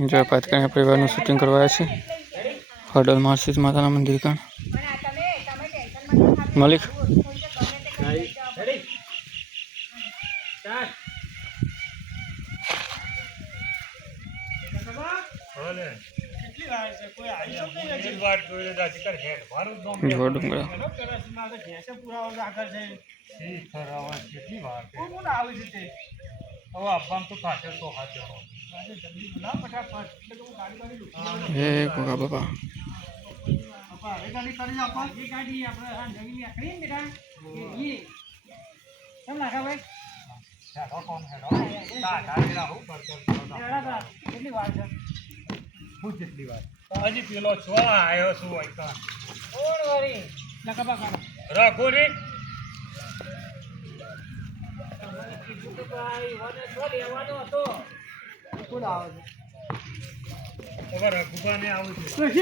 जो पातकानिया परिवार शूटिंग करवाया है हडल मार्सिस माता मंदिर का मलिक बाबा હજી પેલો છો આવ્યો છું રાખો રે રઘુભાને આવું છે